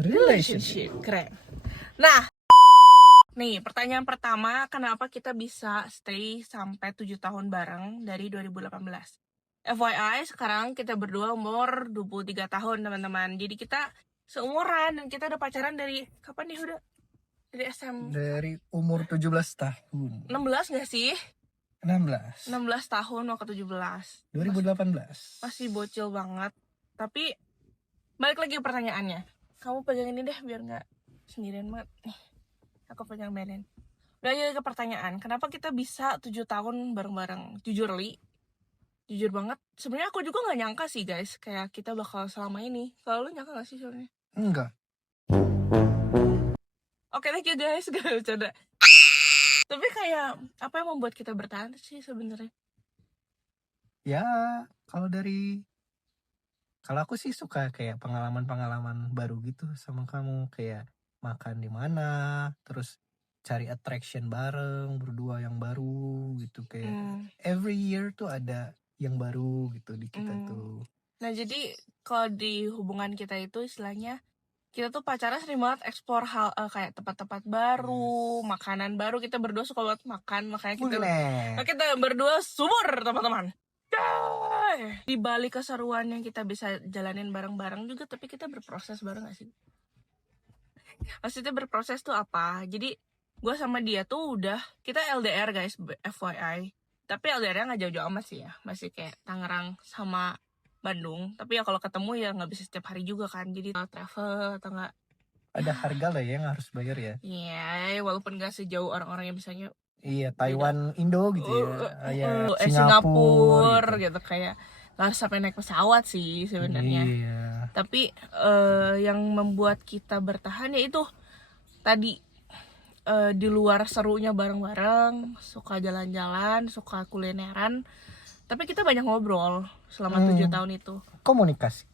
relationship. Keren. Nah, nih pertanyaan pertama, kenapa kita bisa stay sampai 7 tahun bareng dari 2018? FYI, sekarang kita berdua umur 23 tahun, teman-teman. Jadi kita seumuran dan kita udah pacaran dari kapan nih udah? Dari SM Dari umur 17 tahun. 16 gak sih? 16 tahun mau ke 17. 2018. Masih bocil banget. Tapi balik lagi ke pertanyaannya. Kamu pegang ini deh biar gak sendirian banget. Aku pegang Belen. Udah aja ke pertanyaan. Kenapa kita bisa 7 tahun bareng-bareng? Jujur Li, jujur banget. Sebenarnya aku juga gak nyangka sih guys. Kayak kita bakal selama ini. Kalau lu nyangka gak sih sebenarnya? Enggak. Oke, thank you guys. Gak bercanda. Tapi kayak apa yang membuat kita bertahan sih sebenarnya? Ya, kalau aku sih suka kayak pengalaman-pengalaman baru gitu sama kamu, kayak makan di mana, terus cari attraction bareng berdua yang baru gitu, kayak every year tuh ada yang baru gitu di kita tuh. Nah, jadi kalau di hubungan kita itu istilahnya kita tuh pacaran sering banget explore hal kayak tempat-tempat baru, makanan baru. Kita berdua suka banget makan, makanya kita berdua subur, teman-teman. Di balik keseruan yang kita bisa jalanin bareng-bareng juga, tapi kita berproses bareng gak sih? Maksudnya berproses tuh apa? Jadi gue sama dia tuh udah, kita LDR guys, FYI. Tapi LDR-nya gak jauh-jauh amat sih ya, masih kayak Tangerang sama Bandung. Tapi ya kalau ketemu ya nggak bisa setiap hari juga kan, jadi travel atau nggak ada harga lah yang harus bayar ya. Iya, walaupun nggak sejauh orang-orang yang misalnya Taiwan, Indo gitu ya. Singapura gitu, kayak nggak sampai naik pesawat sih sebenarnya. Iya. Tapi yang membuat kita bertahan ya itu tadi, di luar serunya bareng-bareng, suka jalan-jalan, suka kulineran, tapi kita banyak ngobrol selama 7 tahun itu. Komunikasi.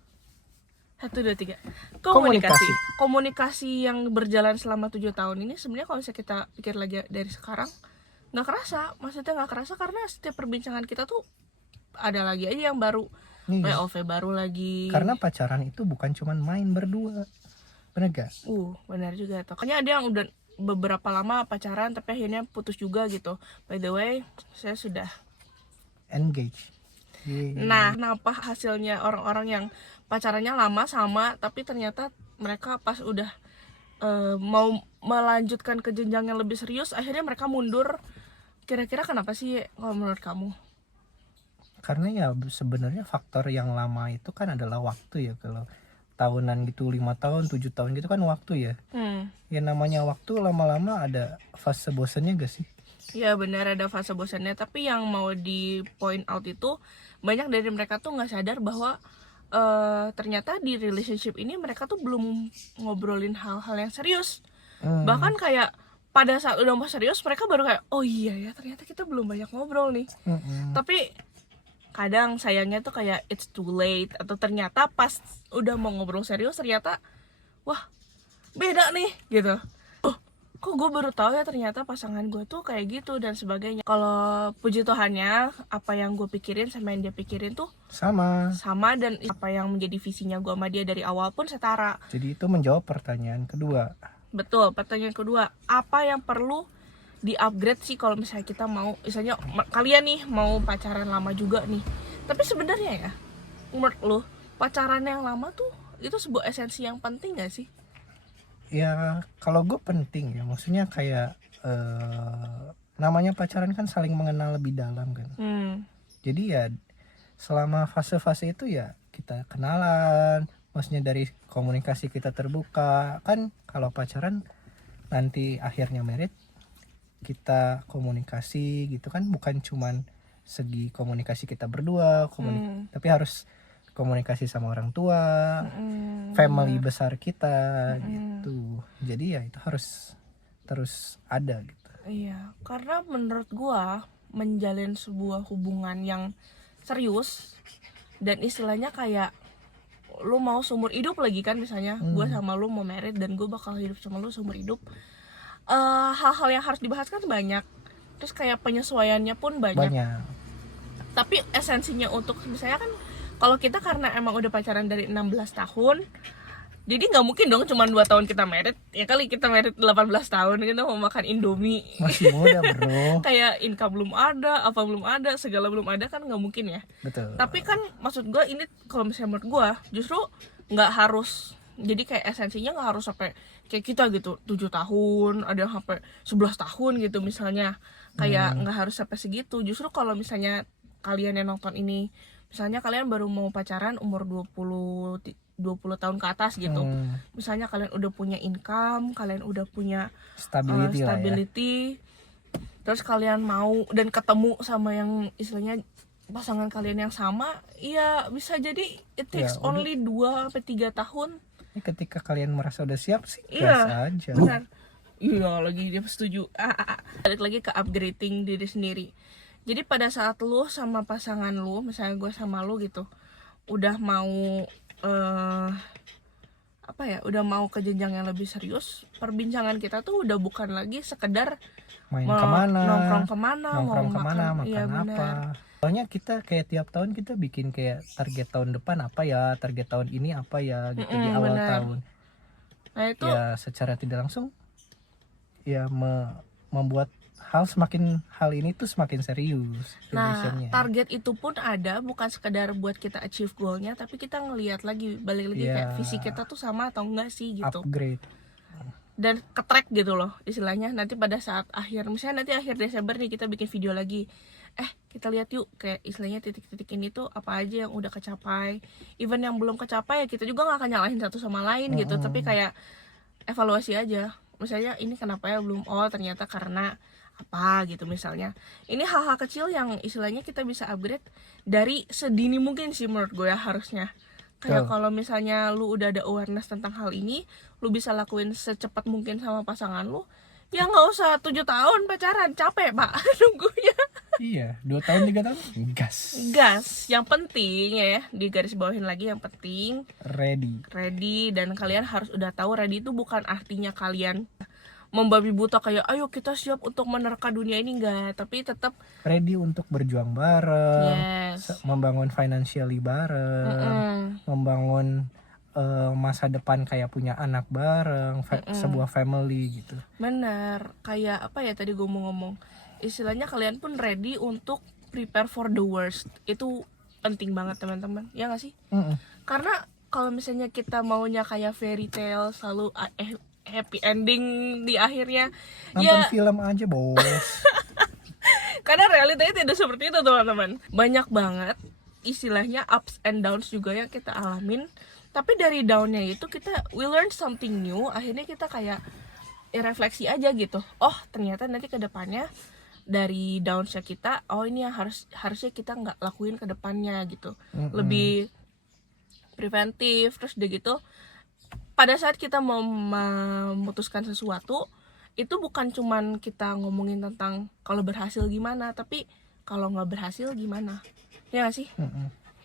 1, 2, 3. Komunikasi yang berjalan selama 7 tahun ini sebenarnya kalau misalnya kita pikir lagi dari sekarang nggak kerasa. Maksudnya nggak kerasa karena setiap perbincangan kita tuh ada lagi aja yang baru. POV baru lagi. Karena pacaran itu bukan cuma main berdua. Bener gak? Benar juga tuh. Kayaknya ada yang udah beberapa lama pacaran tapi akhirnya putus juga gitu. By the way, saya sudah engage. Nah, kenapa hasilnya orang-orang yang pacarannya lama sama tapi ternyata mereka pas udah mau melanjutkan ke jenjang yang lebih serius akhirnya mereka mundur? Kira-kira kenapa sih kalau menurut kamu? Karena ya sebenarnya faktor yang lama itu kan adalah waktu ya. Kalau tahunan gitu 5 tahun 7 tahun gitu kan waktu ya. Ya namanya waktu lama-lama ada fase bosannya gak sih? Ya benar, ada fase bosannya. Tapi yang mau di point out itu banyak dari mereka tuh nggak sadar bahwa ternyata di relationship ini mereka tuh belum ngobrolin hal-hal yang serius. Bahkan kayak pada saat udah mau serius mereka baru kayak, oh iya ya ternyata kita belum banyak ngobrol nih. Tapi kadang sayangnya tuh kayak it's too late, atau ternyata pas udah mau ngobrol serius ternyata wah beda nih gitu. Kok gue baru tahu ya ternyata pasangan gue tuh kayak gitu dan sebagainya. Kalau puji Tuhannya apa yang gue pikirin sama yang dia pikirin tuh sama, dan apa yang menjadi visinya gue sama dia dari awal pun setara. Jadi itu menjawab pertanyaan kedua. Betul, pertanyaan kedua, apa yang perlu di-upgrade sih kalau misalnya kita mau, misalnya kalian nih mau pacaran lama juga nih. Tapi sebenarnya ya, menurut lo pacaran yang lama tuh itu sebuah esensi yang penting gak sih? Ya kalau gue penting ya, maksudnya kayak namanya pacaran kan saling mengenal lebih dalam kan. Jadi ya selama fase-fase itu ya kita kenalan, maksudnya dari komunikasi kita terbuka kan. Kalau pacaran nanti akhirnya married, kita komunikasi gitu kan, bukan cuman segi komunikasi kita berdua, tapi harus komunikasi sama orang tua, family besar kita gitu. Jadi ya itu harus terus ada gitu. Iya, karena menurut gua menjalin sebuah hubungan yang serius dan istilahnya kayak lu mau seumur hidup lagi kan, misalnya gua sama lu mau married dan gua bakal hidup sama lu seumur hidup. Hal-hal yang harus dibahas kan banyak. Terus kayak penyesuaiannya pun banyak. Tapi esensinya untuk misalnya kan kalau kita karena emang udah pacaran dari 16 tahun, Jadi nggak mungkin dong cuma 2 tahun kita married. Ya kali kita married 18 tahun kita mau makan Indomie. Masih muda bro. Kayak income belum ada, apa belum ada, segala belum ada kan nggak mungkin ya. Betul. Tapi kan maksud gue ini kalau misalnya menurut gue justru nggak harus, jadi kayak esensinya nggak harus sampai kayak kita gitu 7 tahun, ada yang sampai 11 tahun gitu misalnya. Kayak nggak harus sampai segitu. Justru kalau misalnya kalian yang nonton ini, misalnya kalian baru mau pacaran umur 20 tahun ke atas gitu. Misalnya kalian udah punya income, kalian udah punya stability, stability, terus kalian mau dan ketemu sama yang istilahnya pasangan kalian yang sama, iya bisa jadi it takes only 2-3 tahun. Ketika kalian merasa udah siap sih, iya, aja. Benar. Iya lagi dia setuju. Balik lagi ke upgrading diri sendiri. Jadi pada saat lu sama pasangan lu, misalnya gue sama lu gitu, udah mau udah mau ke jenjang yang lebih serius, perbincangan kita tuh udah bukan lagi sekedar nongkrong kemana, makan apa. Soalnya kita kayak tiap tahun kita bikin kayak target tahun depan apa ya, target tahun ini apa ya gitu di awal tahun. Nah itu ya secara tidak langsung ya membuat hal ini tuh semakin serius. Nah, target itu pun ada bukan sekedar buat kita achieve goalnya, tapi kita ngelihat lagi, balik lagi kayak visi kita tuh sama atau enggak sih gitu. Upgrade. Dan ke-track gitu loh istilahnya. Nanti pada saat misalnya nanti akhir Desember nih kita bikin video lagi. Kita lihat yuk kayak istilahnya titik-titik ini tuh apa aja yang udah kecapai. Even yang belum kecapai ya kita juga gak akan nyalahin satu sama lain gitu, tapi kayak evaluasi aja. Misalnya ini kenapa ya belum, ternyata karena apa gitu misalnya. Ini hal-hal kecil yang istilahnya kita bisa upgrade dari sedini mungkin sih menurut gue ya harusnya. Kayak kalau misalnya lu udah ada awareness tentang hal ini, lu bisa lakuin secepat mungkin sama pasangan lu. Ya nggak usah 7 tahun pacaran, capek pak nunggunya. Iya, 2 tahun 3 tahun gas. Yang penting ya di garis bawahin lagi, yang penting ready, dan kalian harus udah tahu ready itu bukan artinya kalian membabi buta kayak ayo kita siap untuk menerka dunia ini, enggak, tapi tetap ready untuk berjuang bareng, membangun financially bareng, membangun masa depan kayak punya anak bareng, sebuah family gitu. Benar, kayak apa ya tadi gue mau ngomong, istilahnya kalian pun ready untuk prepare for the worst. Itu penting banget teman-teman, ya nggak sih? Karena kalau misalnya kita maunya kayak fairy tale selalu happy ending di akhirnya, nonton film aja bos. Karena realitanya tidak seperti itu teman-teman. Banyak banget istilahnya ups and downs juga yang kita alamin. Tapi dari downnya itu we learn something new. Akhirnya kita kayak refleksi aja gitu. Oh ternyata nanti ke depannya dari downsnya kita, ini yang harusnya kita nggak lakuin ke depannya gitu. Lebih preventif. Terus udah gitu, pada saat kita mau memutuskan sesuatu, itu bukan cuman kita ngomongin tentang kalau berhasil gimana, tapi kalau nggak berhasil gimana, ya nggak sih?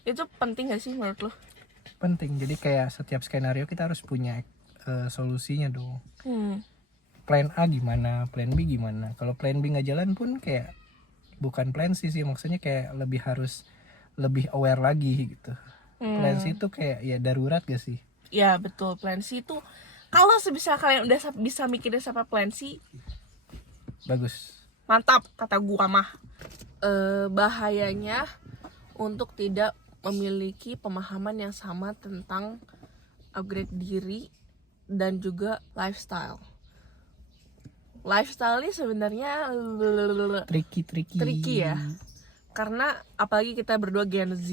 Itu penting nggak sih menurut lo? Penting. Jadi kayak setiap skenario kita harus punya solusinya dong. Plan A gimana, plan B gimana. Kalau plan B nggak jalan pun kayak bukan plan C sih, maksudnya kayak harus lebih aware lagi gitu. Plan C itu kayak ya darurat gak sih? Ya betul, plan C itu kalau sebisa kalian udah bisa mikirin sampai plan C, bagus, mantap kata gua mah. Bahayanya untuk tidak memiliki pemahaman yang sama tentang upgrade diri dan juga lifestyle. Lifestyle ini sebenarnya tricky ya, karena apalagi kita berdua Gen Z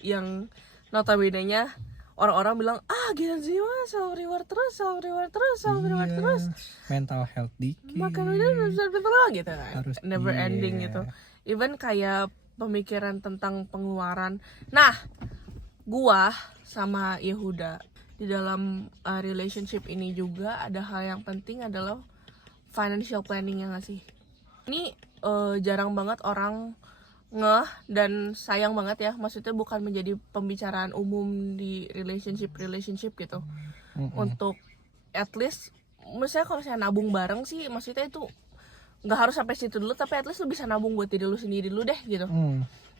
yang notabene-nya orang-orang bilang Gen Z mah self reward terus, mental health dikit, makan udah gitu kan, harus never ending gitu. Even kayak pemikiran tentang pengeluaran. Nah, gua sama Yehuda di dalam relationship ini juga ada hal yang penting adalah financial planning, ya nggak sih? Ini jarang banget orang dan sayang banget ya, maksudnya bukan menjadi pembicaraan umum di relationship gitu. Untuk at least misalnya kalau saya nabung bareng sih, maksudnya itu nggak harus sampai situ dulu, tapi at least lu bisa nabung buat diri lu sendiri dulu deh gitu.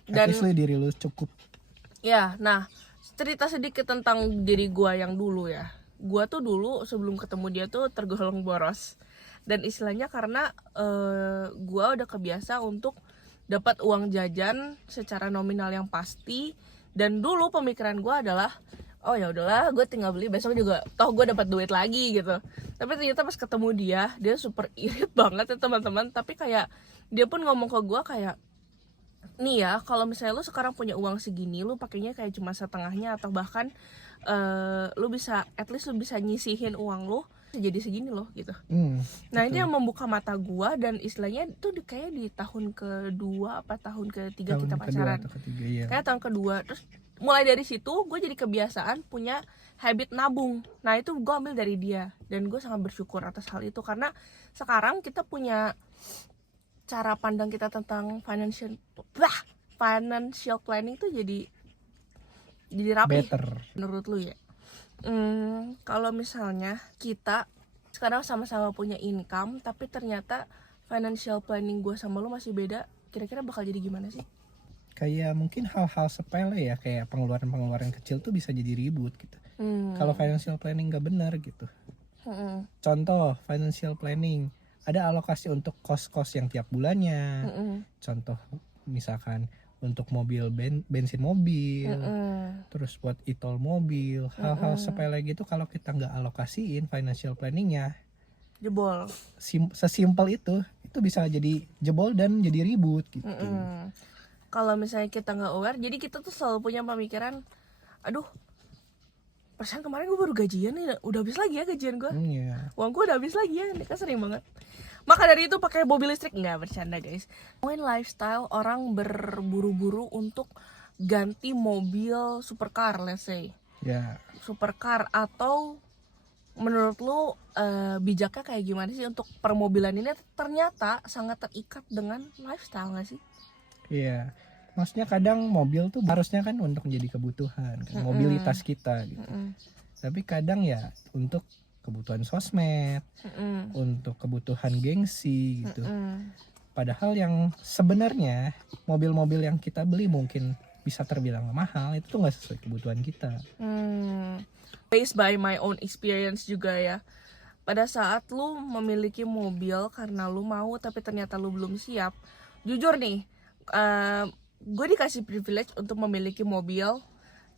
Dan at least diri lu cukup. Ya, nah cerita sedikit tentang diri gua yang dulu ya. gue tuh dulu sebelum ketemu dia tuh tergolong boros, dan istilahnya karena gue udah kebiasa untuk dapat uang jajan secara nominal yang pasti, dan dulu pemikiran gue adalah oh ya udahlah gue tinggal beli besok juga toh gue dapat duit lagi gitu. Tapi ternyata pas ketemu dia super irit banget ya teman-teman. Tapi kayak dia pun ngomong ke gue kayak, nih ya, kalau misalnya lu sekarang punya uang segini, lu pakainya kayak cuma setengahnya atau bahkan lu bisa at least lu bisa nyisihin uang lu jadi segini loh gitu. Nah betul. ini yang membuka mata gua, dan istilahnya itu kayak di tahun kedua apa tahun ketiga kita pacaran. Iya. Kayak tahun kedua. Terus mulai dari situ gue jadi kebiasaan punya habit nabung. Nah itu gue ambil dari dia, dan gue sangat bersyukur atas hal itu karena sekarang kita punya cara pandang kita tentang financial planning tuh jadi rapi. Better. Menurut lu ya? Kalau misalnya kita sekarang sama-sama punya income, tapi ternyata financial planning gue sama lu masih beda, kira-kira bakal jadi gimana sih? Kayak mungkin hal-hal sepele ya, kayak pengeluaran kecil tuh bisa jadi ribut gitu. Kalau financial planning gak benar gitu. Contoh financial planning, ada alokasi untuk kos-kos yang tiap bulannya. Contoh misalkan untuk mobil bensin mobil, terus buat e-tol mobil, hal-hal sepele gitu kalau kita nggak alokasiin financial planningnya, jebol. Sesimpel itu bisa jadi jebol dan jadi ribut gitu. Kalau misalnya kita nggak aware, jadi kita tuh selalu punya pemikiran, aduh, perasaan kemarin gue baru gajian nih, udah habis lagi ya gajian gue. Uang gue udah habis lagi ya, ini kan sering banget. Maka dari itu pakai mobil listrik, nggak bercanda guys. Ngomongin lifestyle, orang berburu-buru untuk ganti mobil supercar, let's say. Supercar, atau menurut lu bijaknya kayak gimana sih untuk permobilan ini ternyata sangat terikat dengan lifestyle nggak sih? Iya, maksudnya kadang mobil tuh harusnya kan untuk menjadi kebutuhan, kan, mobilitas kita gitu. Tapi kadang ya untuk kebutuhan sosmed, untuk kebutuhan gengsi gitu. Padahal yang sebenarnya mobil-mobil yang kita beli mungkin bisa terbilang mahal, itu tuh nggak sesuai kebutuhan kita. Based by my own experience juga ya. Pada saat lu memiliki mobil karena lu mau tapi ternyata lu belum siap, jujur nih, gue dikasih privilege untuk memiliki mobil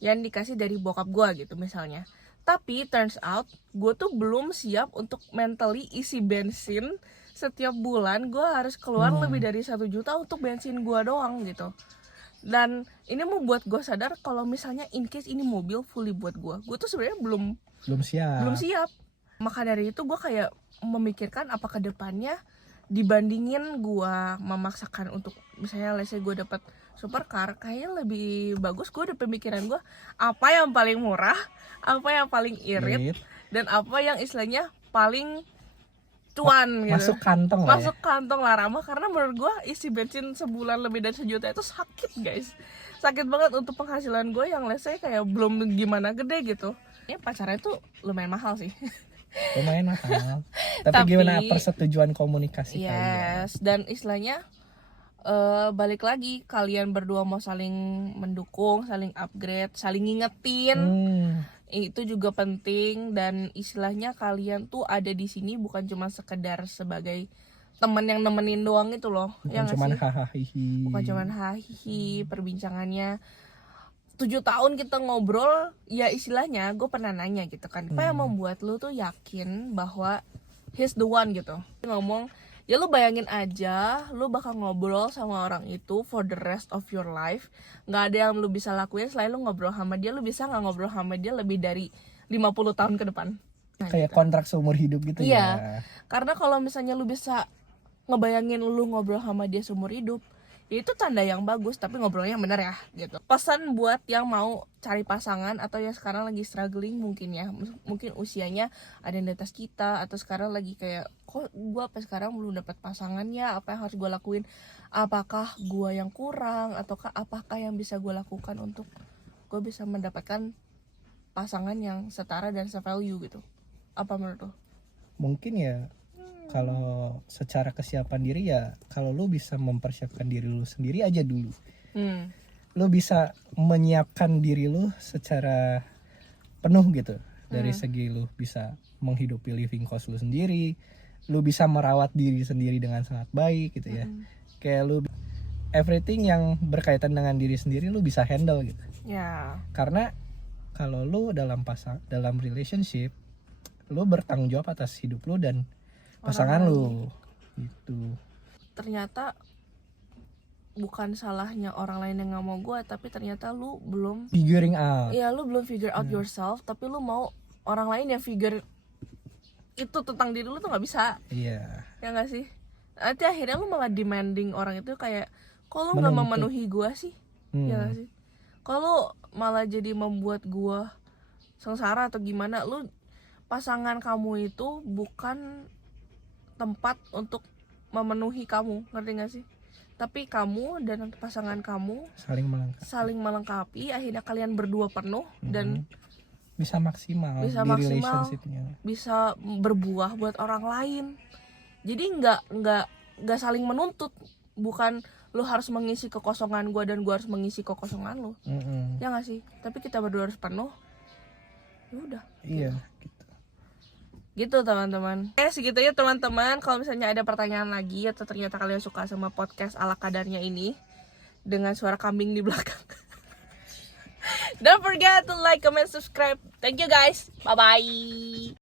yang dikasih dari bokap gue gitu misalnya. Tapi turns out gue tuh belum siap untuk mentally isi bensin. Setiap bulan gue harus keluar lebih dari 1 juta untuk bensin gue doang gitu. Dan ini membuat gue sadar kalau misalnya in case ini mobil fully buat gue tuh sebenarnya belum siap. Maka dari itu gue kayak memikirkan apa ke depannya, dibandingin gue memaksakan untuk misalnya let's say gue dapat supercar, kayaknya lebih bagus gue ada pemikiran gue apa yang paling murah, apa yang paling irit, dan apa yang istilahnya paling cuan gitu. Masuk kantong lah Rama, karena menurut gue isi bensin sebulan lebih dari 1 juta itu sakit guys, sakit banget untuk penghasilan gue yang let's say kayak belum gimana gede gitu. Ini pacarnya tuh lumayan mahal sih. Lumayan mahal. Tapi gimana persetujuan komunikasi kalian? Dan istilahnya balik lagi, kalian berdua mau saling mendukung, saling upgrade, saling ngingetin. Itu juga penting, dan istilahnya kalian tuh ada di sini bukan cuma sekedar sebagai teman yang nemenin doang itu loh. Bukan cuman hahihi perbincangannya. 7 tahun kita ngobrol, ya istilahnya gue pernah nanya gitu kan, apa yang membuat lu tuh yakin bahwa he's the one gitu. Ngomong, ya lu bayangin aja lu bakal ngobrol sama orang itu for the rest of your life, gak ada yang lu bisa lakuin selain lu ngobrol sama dia. Lu bisa gak ngobrol sama dia lebih dari 50 tahun ke depan? Kayak gitu. Kontrak seumur hidup gitu ya. Karena kalau misalnya lu bisa ngebayangin lu ngobrol sama dia seumur hidup, ya itu tanda yang bagus, tapi ngobrolnya yang benar ya gitu. Pesan buat yang mau cari pasangan atau yang sekarang lagi struggling mungkin ya, mungkin usianya ada yang di atas kita, atau sekarang lagi kayak kok gue apa sekarang belum dapat pasangannya, apa yang harus gue lakuin, apakah gue yang kurang, ataukah apakah yang bisa gue lakukan untuk gue bisa mendapatkan pasangan yang setara dan se-value gitu. Apa menurut lo? Mungkin ya kalau secara kesiapan diri ya, kalau lu bisa mempersiapkan diri lu sendiri aja dulu. Lu bisa menyiapkan diri lu secara penuh gitu. Dari segi lu bisa menghidupi living cost lu sendiri, lu bisa merawat diri sendiri dengan sangat baik gitu ya. Kayak lu everything yang berkaitan dengan diri sendiri lu bisa handle gitu. Ya. Karena kalau lu dalam relationship, lu bertanggung jawab atas hidup lu dan pasangan lu gitu. Ternyata bukan salahnya orang lain yang nggak mau gue, tapi ternyata lu belum Figuring out. Iya, lu belum figure out yourself, tapi lu mau orang lain yang figure itu tentang diri lu tuh nggak bisa. Iya. Ya nggak sih? Nanti akhirnya lu malah demanding orang itu kayak, kok lu nggak memenuhi gue sih? Ya nggak sih? Kalau malah jadi membuat gue sengsara atau gimana, lu pasangan kamu itu bukan tempat untuk memenuhi kamu, ngerti gak sih? Tapi kamu dan pasangan kamu saling melengkapi, akhirnya kalian berdua penuh dan bisa maksimal di relationshipnya, bisa berbuah buat orang lain. Jadi nggak saling menuntut, bukan lu harus mengisi kekosongan gue dan gue harus mengisi kekosongan lu. Ya nggak sih? Tapi kita berdua harus penuh. Ya udah. Iya. Gitu teman-teman. Segitu ya teman-teman. Kalau misalnya ada pertanyaan lagi atau ternyata kalian suka sama podcast ala kadarnya ini dengan suara kambing di belakang, don't forget to like, comment, subscribe. Thank you guys. Bye bye.